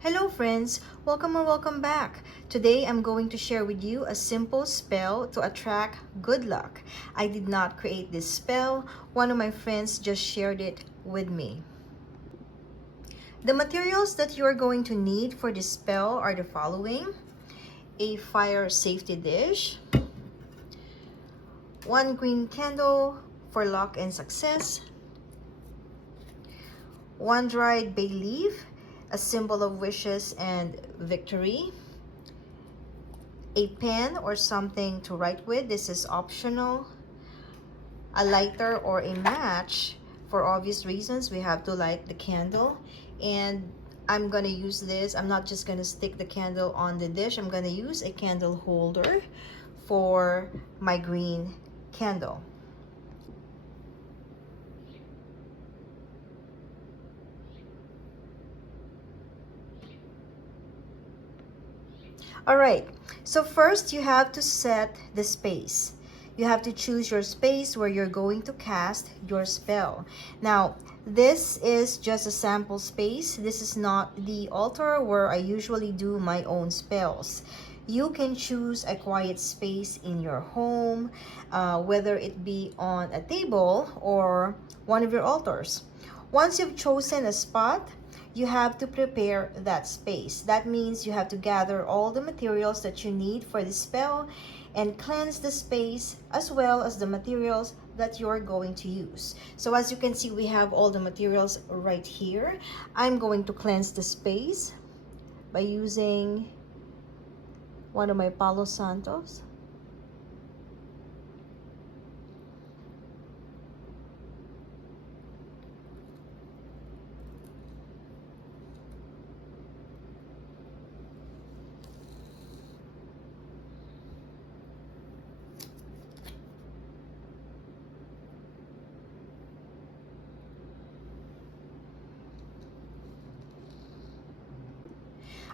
Hello friends, welcome or welcome back. Today I'm going to share with you a simple spell to attract good luck. I did not create this spell, one of my friends just shared it with me. The materials that you are going to need for this spell are the following: a fire safety dish, one green candle for luck and success, one dried bay leaf, a symbol of wishes and victory, a pen or something to write with, this is optional, a lighter or a match. For obvious reasons, we have to light the candle, and I'm gonna use this. I'm not just gonna stick the candle on the dish. I'm gonna use a candle holder for my green candle. All right, so first you have to set the space. You have to choose your space where you're going to cast your spell. Now, this is just a sample space. This is not the altar where I usually do my own spells. You can choose a quiet space in your home, whether it be on a table or one of your altars. Once you've chosen a spot, you have to prepare that space. That means you have to gather all the materials that you need for the spell and cleanse the space as well as the materials that you're going to use. So as you can see, we have all the materials right here. I'm going to cleanse the space by using one of my Palo Santos.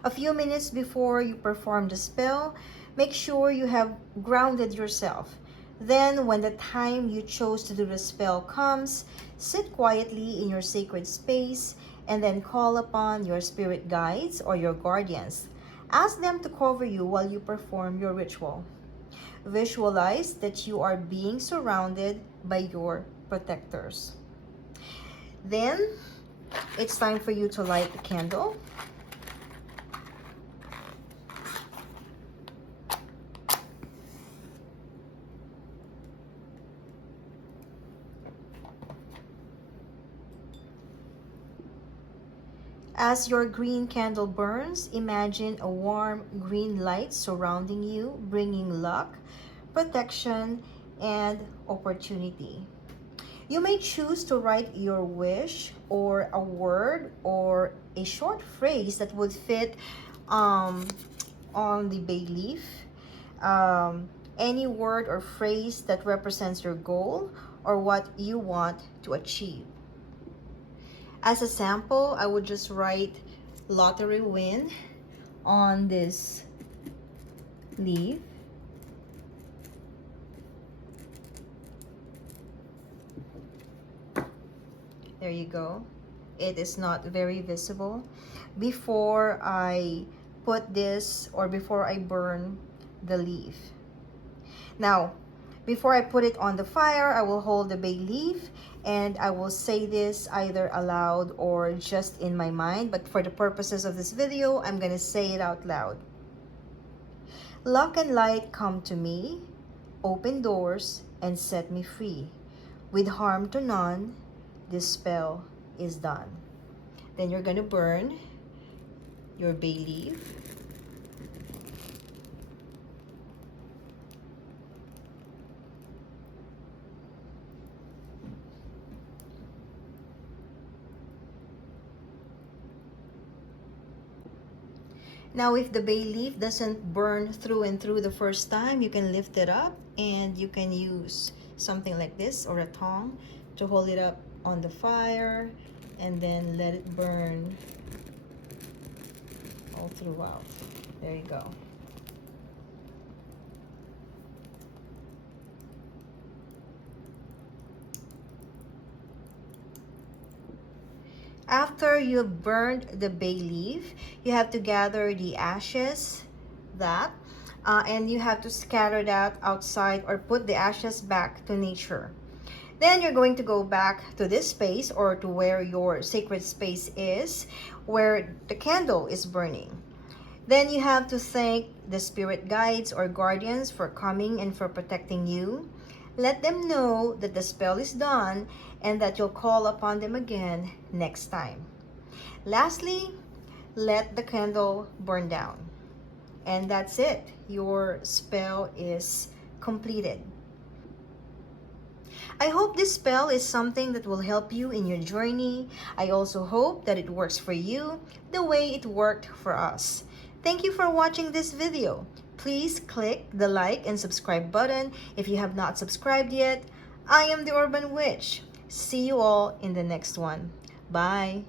A few minutes before you perform the spell, make sure you have grounded yourself. Then, when the time you chose to do the spell comes, sit quietly in your sacred space and then call upon your spirit guides or your guardians. Ask them to cover you while you perform your ritual. Visualize that you are being surrounded by your protectors. Then, it's time for you to light the candle. As your green candle burns, imagine a warm green light surrounding you, bringing luck, protection, and opportunity. You may choose to write your wish or a word or a short phrase that would fit on the bay leaf. Any word or phrase that represents your goal or what you want to achieve. As a sample, I would just write lottery win on this leaf. There you go. It is not very visible. Before I put this or before I burn the leaf. Now, before I put it on the fire, I will hold the bay leaf and I will say this either aloud or just in my mind. But for the purposes of this video, I'm going to say it out loud. Luck and light come to me, open doors, and set me free. With harm to none, this spell is done. Then you're going to burn your bay leaf. Now, if the bay leaf doesn't burn through and through the first time, you can lift it up and you can use something like this or a tongue to hold it up on the fire and then let it burn all throughout. There you go. After after you've burned the bay leaf, you have to gather the ashes, and you have to scatter that outside or put the ashes back to nature. Then you're going to go back to this space or to where your sacred space is, where the candle is burning. Then you have to thank the spirit guides or guardians for coming and for protecting you. Let them know that the spell is done and that you'll call upon them again next time. Lastly, let the candle burn down. And that's it. Your spell is completed. I hope this spell is something that will help you in your journey. I also hope that it works for you the way it worked for us. Thank you for watching this video. Please click the like and subscribe button if you have not subscribed yet. I am the Urban Witch. See you all in the next one. Bye.